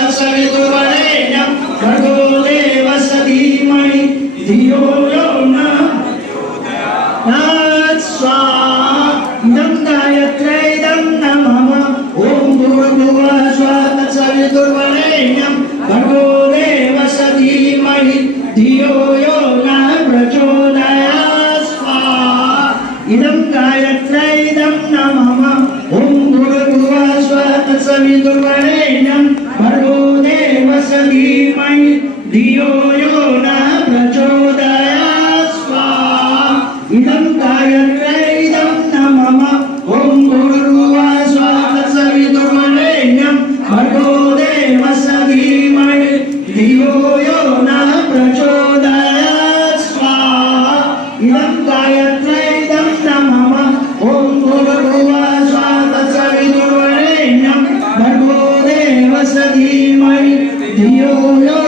तत्सवितुर्वरेण्यं भर्गो देवस्य धीमहि धियो यो नः स्वाहा इदं गायत्र्यै इदं नमः ॐ भूर्भुवः स्वः तत्सवितुर्वरेण्यं भर्गो देवस्य धीमहि धियो यो नः प्रचोदयात् स्वाहा इदं गायत्र्यै इदं नमः ॐ भूर्भुवः स्वः तत्सवितुर्वरेण्यं भर्गो देवस्य धीमहि धियो यो नः प्रचोदयात् स्वाहा इदं गायत्र्यै इदं नमः ॐ भूर्भुवः स्वः तत्सवितुर्वरेण्यं भर्गो देवस्य धीमहि धियो यो नः प्रचोदयात् स्वाहा इदं गायत्र्यै इदं नमः ॐ भूर्भुवः स्वः तत्सवितुर्वरेण्यं भर्गो देवस्य धीमहि धियो यो